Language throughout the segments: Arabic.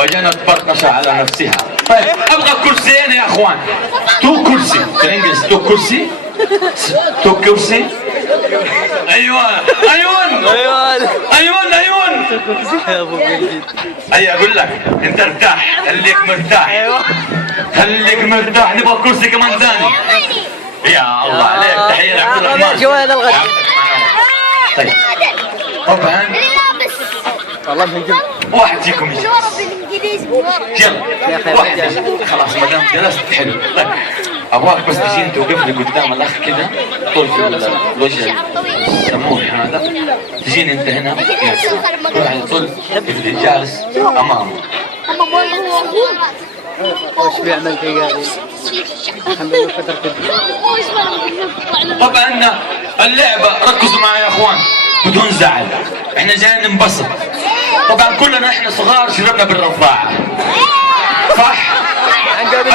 وجنت برقشة على نفسها. طيب ابغى كرسيين يا اخوان. تو كرسي بالانجليزي، تو كرسي، تو كرسي. ايوه ايوه ايوه ايوه اي اقول لك انت ارتاح، خليك مرتاح، خليك مرتاح. نبغى كرسي كمان ثاني. يا الله عليك، تحيه لعبد الرحمن. طيب طبعا والله بنجيب واحد فيكم يجي، يلا واحد يجي. خلاص ما دام جلست حلو. طيب ابغاك بس تجي انت وقف لي قدام الاخ كذا، طول في الوجه السموح هذا، تجيني انت هنا يعني طول اللي جالس امامه. وش بيعمل في قاعد؟ طبعا اللعبه ركزوا معي يا اخوان بدون زعل، احنا جايين ننبسط. طبعا كلنا احنا صغار شربنا بالرضاعه، صح؟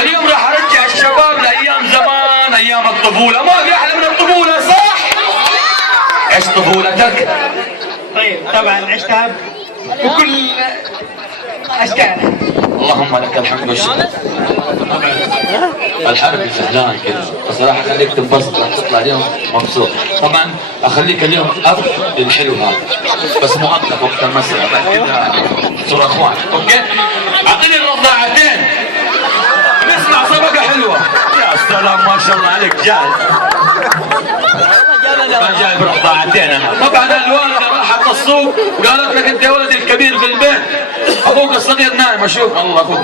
اليوم راح ارجع الشباب لايام زمان، ايام الطفوله. ما في احلى من الطفوله، صح؟ ايش طفولتك؟ طيب طبعا عشتها بكل اشكالها. اللهم لك الحمد والشكر. الحرب سهلان كذا بصراحه، خليك تنبسط، راح تطلع اليوم مبسوط. طبعا اخليك اليوم اب للحلو هذا، بس مؤقت وقت المسرح، بعد كذا صور اخوان. اوكي؟ اعطيني الرضاعتين نسمع صفقه حلوه. يا سلام ما شاء الله عليك، جاهز. ما جايب رضاعتين انا. طبعا الوالده راحت السوق وقالت لك انت يا ولدي الكبير في البيت، ابوك الصغير نايم. اشوف الله اخوك